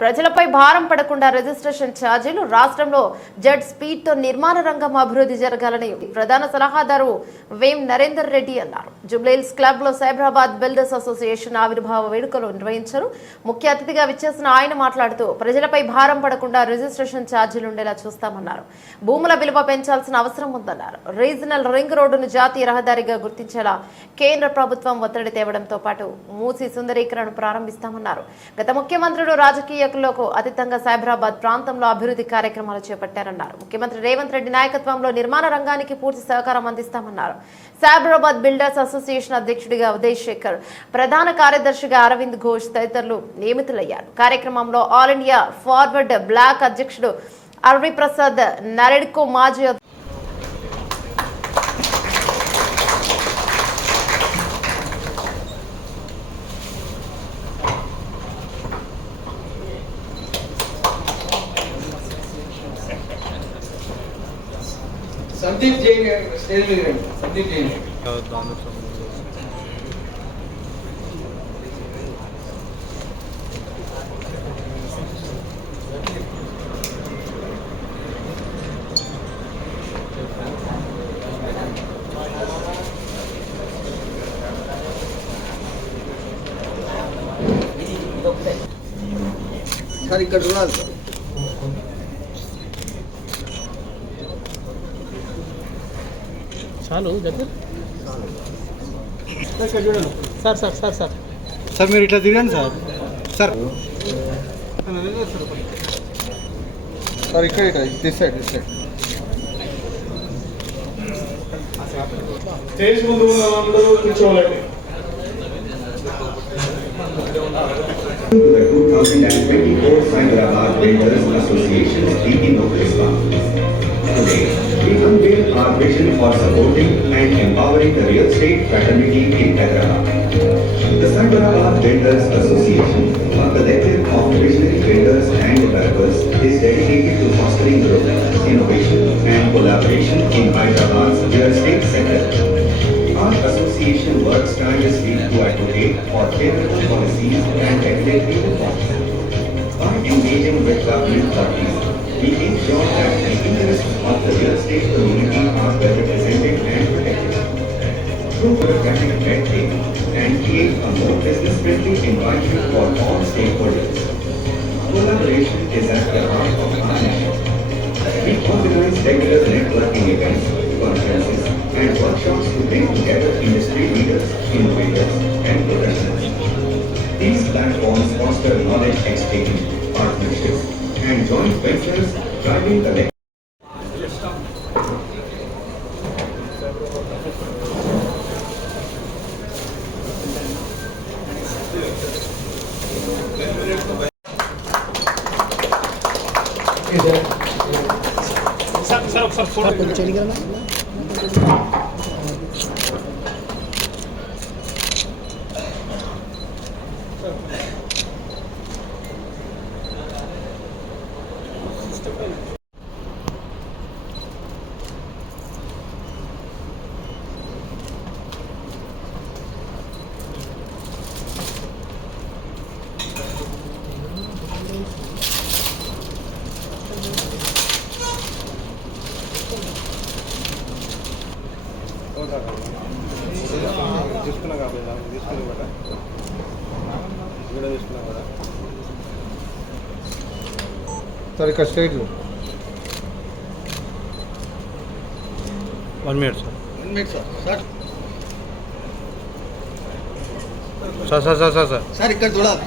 ప్రజలపై భారం పడకుండా రిజిస్ట్రేషన్ ఛార్జీలు రాష్ట్రంలో జెడ్ స్పీడ్తో నిర్మాణ రంగం అభివృద్ధి జరగాలని ప్రధాన సలహాదారు వేం నరేందర్ రెడ్డి అన్నారు. జుబ్లీహిల్స్ క్లబ్లో సైబరాబాద్ బిల్డర్స్ అసోసియేషన్ ఆవిర్భావ వేడుకలు నిర్వహించారు. ముఖ్య అతిథిగా విచ్చేసిన ఆయన మాట్లాడుతూ ప్రజలపై భారం పడకుండా రిజిస్ట్రేషన్ ఛార్జీలు ఉండేలా చూస్తామన్నారు. భూముల విలువ పెంచాల్సిన అవసరం ఉందన్నారు. రీజనల్ రింగ్ రోడ్డును జాతీయ రహదారిగా గుర్తించేలా కేంద్ర ప్రభుత్వం ఒత్తిడి తేవడంతో పాటు మూసి సుందరీకరణ ప్రారంభిస్తామన్నారు. గత ముఖ్యమంత్రులు రాజకీయాలకు అతీతంగా సైబరాబాద్ ప్రాంతంలో అభివృద్ధి కార్యక్రమాలు చేపట్టారన్నారు. ముఖ్యమంత్రి రేవంత్ రెడ్డి నాయకత్వంలో నిర్మాణ రంగానికి పూర్తి సహకారం అందిస్తామన్నారు. సైబరాబాద్ బిల్డర్స్ అసోసియేషన్ అధ్యక్షుడిగా ఉదయ్ శేఖర్ ప్రధాన కార్యదర్శిగా అరవింద్ ఘోష్ తదితరులు నియమితులయ్యారు. కార్యక్రమంలో ఆల్ ఇండియా ఫార్వర్డ్ బ్లాక్ అధ్యక్షుడు అరవి ప్రసాద్ నరెడ్కో మాజీ సందీప్ జైన్ గారు స్టేజ్ మీద రండి సందీప్ జైన్ దానికి సంబంధించి సార్ ఇక్కడ చూడాలి సార్ చాలు దగ్గర sir sir sir sir. Sir మీరు ఇట్లా తిరగండి సార్. సార్. సార్ ఇక్కడ ఇక్కడ this side this side stage ముందు ఉన్న వాళ్ళందరూ కూర్చోవాలండి to the 2024 for supporting and empowering the real estate fraternity in Hyderabad. The Hyderabad Builders Association, a collective of visionary builders and developers, is dedicated to fostering growth, innovation and collaboration in Hyderabad's real estate sector. Our association works tirelessly to advocate for favorable policies and regulatory reforms. Engaging with government bodies, we ensure that the interests of the real estate community are well represented and protected. Through bureaucratic red tape and create a more business-friendly environment for all stakeholders. Collaboration is at the heart of our mission. We organize regular networking events, conferences, and workshops to bring together industry leaders, innovators, and professionals. These platforms foster knowledge exchange, partnerships, and joint ventures driving the కొంచెం తీసుకుంటా తీసుకున్నా కాబట్టి తీసుకుని కూడా video తీసుకున్నా కూడా sir ఇక్కడ straight one minute sir one minute sir sir sir sir sir sir sir ఇక్కడ చూడాలి.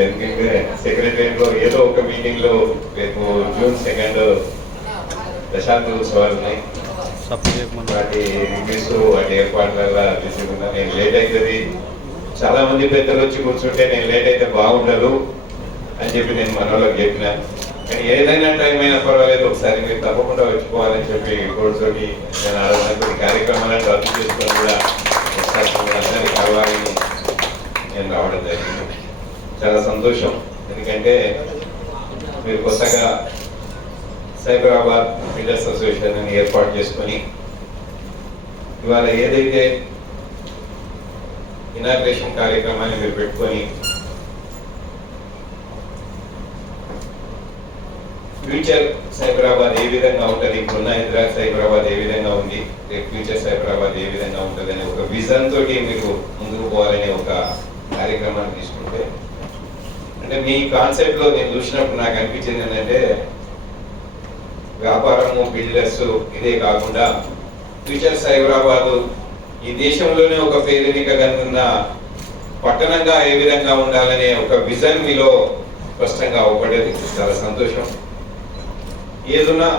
అప్పుడు ఎందుకంటే సెక్రటరియట్లో ఏదో ఒక మీటింగ్లో రేపు జూన్ సెకండ్ దశాబ్ద ఉత్సవాలు ఉన్నాయి వాటి రివ్యూస్ వాటి ఏర్పాట్లలో తీసుకున్నా నేను లేట్ అవుతుంది చాలా మంది పెద్దలు వచ్చి కూర్చుంటే నేను లేట్ అయితే బాగుండదు అని చెప్పి నేను మనలో చెప్పిన. కానీ ఏదైనా టైం అయినా పర్వాలేదు ఒకసారి మీరు తప్పకుండా వచ్చిపోవాలని చెప్పి కోర్టుతోటి నేను ఆ కొన్ని కార్యక్రమాలను రద్దు చేసుకొని కూడా ఒకసారి మిమ్మల్ని అందరినీ కలవాలని నేను రావడం జరిగింది చాలా సంతోషం. ఎందుకంటే మీరు కొత్తగా సైబరాబాద్ బిల్డర్స్ అసోసియేషన్ అని ఏర్పాటు చేసుకొని ఇవాళ ఏదైతే ఇనాగ్రేషన్ కార్యక్రమాన్ని మీరు పెట్టుకొని ఫ్యూచర్ సైబరాబాద్ ఏ విధంగా ఉంటుంది ఇప్పుడున్న హైదరాబాద్ సైబరాబాద్ ఏ విధంగా ఉంది ఫ్యూచర్ సైబరాబాద్ ఏ విధంగా ఉంటుంది అనే ఒక విజన్ తోటి మీరు ముందుకు పోవాలనే ఒక కార్యక్రమాన్ని తీసుకుంటే అంటే మీ కాన్సెప్ట్లో నేను చూసినప్పుడు నాకు అనిపించింది ఏంటంటే వ్యాపారము బిజినెస్ ఇదే కాకుండా ఫ్యూచర్ సైబరాబాద్ ఈ దేశంలోనే ఒక పేదరిక కనున్న పట్టణంగా ఏ విధంగా ఉండాలనే ఒక విజన్ మీలో స్పష్టంగా అవపడేది చాలా సంతోషం. ఏదున్నా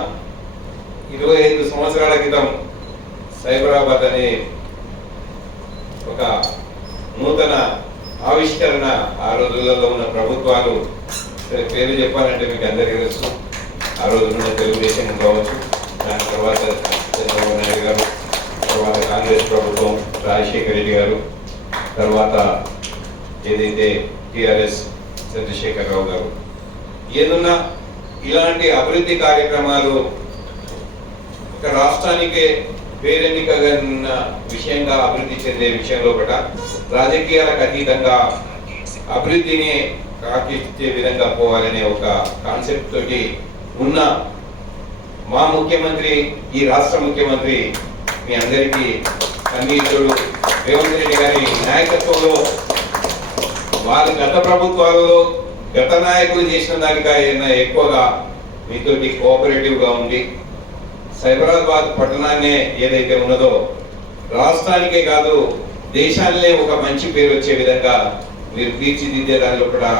ఇరవై ఐదు సంవత్సరాల క్రితం సైబరాబాద్ అనే ఒక నూతన ఆవిష్కరణ ఆ రోజులలో ఉన్న ప్రభుత్వాలు. పేరు చెప్పాలంటే మీకు అందరికీ తెలుసు. ఆ రోజున తెలుగుదేశం కావచ్చు దాని తర్వాత చంద్రబాబు నాయుడు గారు తర్వాత కాంగ్రెస్ ప్రభుత్వం రాజశేఖర రెడ్డి గారు తర్వాత ఏదైతే టిఆర్ఎస్ చంద్రశేఖరరావు గారు. ఏదన్నా ఇలాంటి అభివృద్ధి కార్యక్రమాలు ఒక రాష్ట్రానికే పేరెన్నికగన్న విషయంగా అభివృద్ధి చెందే విషయంలో కూడా రాజకీయాలకు అతీతంగా అభివృద్ధిని కాకిచ్చే విధంగా పోవాలనే ఒక కాన్సెప్ట్ తోటి ఉన్న మా ముఖ్యమంత్రి ఈ రాష్ట్ర ముఖ్యమంత్రి మీ అందరికీ సన్నిహితుడు రేవంత్ రెడ్డి గారి నాయకత్వంలో వారి గత ప్రభుత్వాలలో గత నాయకులు చేసిన దానికైనా ఎక్కువగా మీతోటి కోఆపరేటివ్గా ఉండి సైబరాబాద్ పట్టణాన్నే ఏదైతే ఉన్నదో రాష్ట్రానికే కాదు దేశాలనే ఒక మంచి పేరు వచ్చే విధంగా మీరు తీర్చిదిద్దే దానిలో కూడా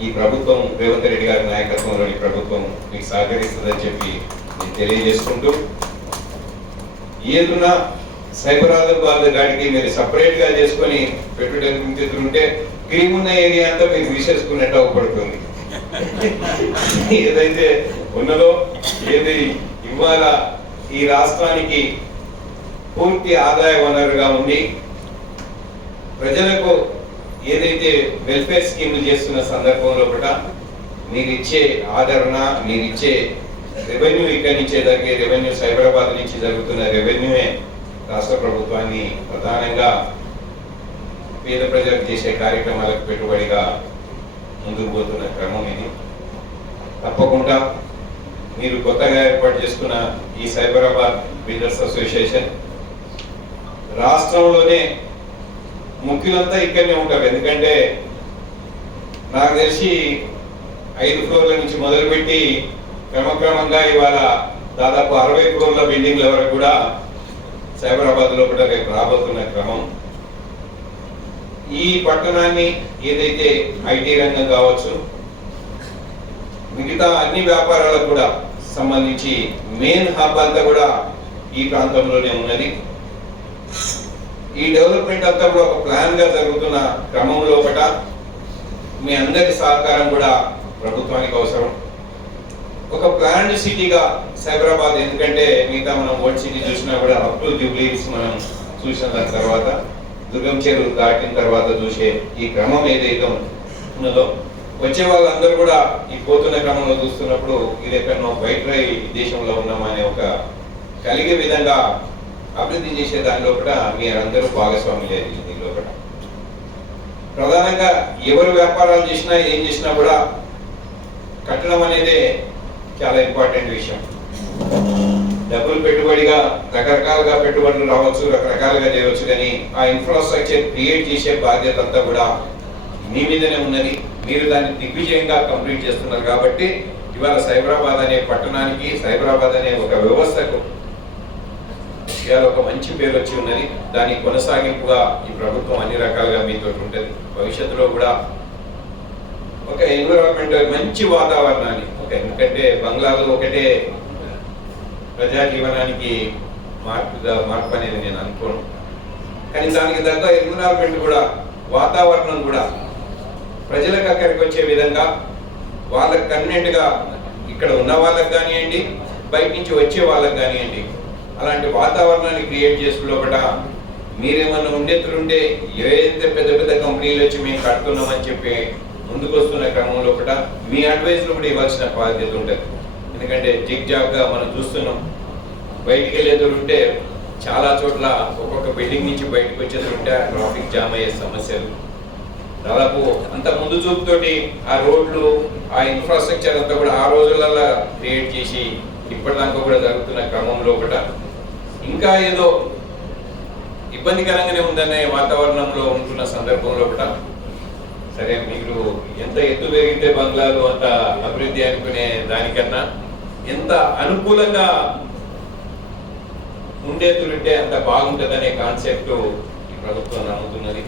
ఈ ప్రభుత్వం రేవంత్ రెడ్డి గారి నాయకత్వంలోని ప్రభుత్వం మీకు సహకరిస్తుందని చెప్పి నేను తెలియజేసుకుంటూ ఏదున్నా సైబరాబాద్ దానికి మీరు సపరేట్గా చేసుకొని పెట్టుకుంటే ఉంటే క్రీమ్ ఉన్న ఏరియా అంతా మీరు తీసేసుకున్నట్టు అవపడుతుంది ఏదైతే ఉన్నదో ఏది ఇవాళ ఈ రాష్ట్రానికి పూర్తి ఆదాయ వనరుగా ఉండి ప్రజలకు ఏదైతే వెల్ఫేర్ స్కీమ్లు చేస్తున్న సందర్భంలో కూడా మీరిచ్చే ఆదరణ మీరిచ్చే రెవెన్యూ ఇక్కడి నుంచే జరిగే రెవెన్యూ సైబరాబాద్ నుంచి జరుగుతున్న రెవెన్యూయే రాష్ట్ర ప్రభుత్వాన్ని ప్రధానంగా పేద ప్రజలకు చేసే కార్యక్రమాలకు పెట్టుబడిగా ముందుకు పోతున్న క్రమం ఇది. తప్పకుండా మీరు కొత్తగా ఏర్పాటు చేసుకున్న ఈ సైబరాబాద్ బిల్డర్స్ అసోసియేషన్ రాష్ట్రంలోనే ముఖ్యులంతా ఇక్కడనే ఉంటారు. ఎందుకంటే నాకు తెలిసి ఐదు ఫ్లోర్ల నుంచి మొదలుపెట్టి క్రమక్రమంగా ఇవాళ దాదాపు అరవై ఫ్లోర్ల బిల్డింగ్ల వరకు కూడా సైబరాబాద్ లోపల రేపు రాబోతున్న క్రమం. ఈ పట్టణాన్ని ఏదైతే ఐటీ రంగం కావచ్చు మిగతా అన్ని వ్యాపారాలకు కూడా సంబంధించి మెయిన్ హబ్ అంతా కూడా ఈ ప్రాంతంలోనే ఉన్నది. ఈ డెవలప్మెంట్ అంతా కూడా ఒక ప్లాన్గా జరుగుతున్న క్రమం ఒకట మీ అందరి సహకారం కూడా ప్రభుత్వానికి అవసరం. ఒక ప్లాన్డ్ సిటీగా సైబరాబాద్ ఎందుకంటే మిగతా మనం ఓల్డ్ సిటీ చూసినా కూడా అప్ టు జూబ్లీస్ మనం చూసిన దాని తర్వాత దుర్గం చెరువు దాటిన తర్వాత చూసే ఈ క్రమం ఏదైతే ఉన్నదో వచ్చే వాళ్ళందరూ కూడా ఈ పోతున్న క్రమంలో చూస్తున్నప్పుడు ఇది ఎక్కడో బయట దేశంలో ఉన్నామనే ఒక కలిగే విధంగా అభివృద్ధి చేసే దానిలో కూడా మీరందరూ భాగస్వాములు దీనిలో కూడా ప్రధానంగా ఎవరు వ్యాపారాలు చేసినా ఏం చేసినా కూడా కట్టడం అనేది చాలా ఇంపార్టెంట్ విషయం. డబ్బులు పెట్టుబడిగా రకరకాలుగా పెట్టుబడులు రావచ్చు రకరకాలుగా చేయవచ్చు కానీ ఆ ఇన్ఫ్రాస్ట్రక్చర్ క్రియేట్ చేసే బాధ్యత అంతా కూడా మీ మీదనే ఉన్నది. మీరు దాన్ని దిగ్విజయంగా కంప్లీట్ చేస్తున్నారు కాబట్టి ఇవాళ సైబరాబాద్ అనే పట్టణానికి సైబరాబాద్ అనే ఒక వ్యవస్థకు ఇవాళ ఒక మంచి పేరు వచ్చి ఉన్నది. దాని కొనసాగింపుగా ఈ ప్రభుత్వం అన్ని రకాలుగా మీతో ఉంటుంది. భవిష్యత్తులో కూడా ఒక ఎన్విరాన్మెంట్ మంచి వాతావరణాన్ని ఒక ఎందుకంటే బంగ్లాలో ఒకటే ప్రజా జీవనానికి మార్పుగా మార్పు అనేది నేను అనుకోను. కానీ దానికి తగ్గ ఎన్విరాన్మెంట్ కూడా వాతావరణం కూడా ప్రజలకు అక్కడికి వచ్చే విధంగా వాళ్ళకి కన్వీనెంట్గా ఇక్కడ ఉన్న వాళ్ళకి కానివ్వండి బయట నుంచి వచ్చే వాళ్ళకి కానివ్వండి అలాంటి వాతావరణాన్ని క్రియేట్ చేసుకులోపట మీరేమన్నా ఉండేతుంటే ఏదైతే పెద్ద పెద్ద కంపెనీలు వచ్చి మేము కడుతున్నామని చెప్పి ముందుకు వస్తున్న క్రమంలో కూడా మీ అడ్వైస్లో కూడా ఇవ్వాల్సిన బాధ్యత ఉంటుంది. ఎందుకంటే జిగ్ జాగ్గా మనం చూస్తున్నాం. బయటికి వెళ్ళేదుంటే చాలా చోట్ల ఒక్కొక్క బిల్డింగ్ నుంచి బయటకు వచ్చేదుంటే ఆ ట్రాఫిక్ జామ్ అయ్యే సమస్యలు. దాదాపు అంత ముందు చూపుతోటి ఆ రోడ్లు ఆ ఇన్ఫ్రాస్ట్రక్చర్ అంతా కూడా ఆ రోజులలో క్రియేట్ చేసి ఇప్పటిదాకా కూడా జరుగుతున్న క్రమంలో కూడా ఇంకా ఏదో ఇబ్బందికరంగానే ఉందనే వాతావరణంలో ఉంటున్న సందర్భంలో కూడా సరే మీరు ఎంత ఎత్తు పెరిగితే బంగ్లాలు అంత అభివృద్ధి అనుకునే దానికన్నా ఎంత అనుకూలంగా ఉండేతులుంటే అంత బాగుంటుందనే కాన్సెప్ట్ ఈ ప్రభుత్వం నమ్ముతున్నది.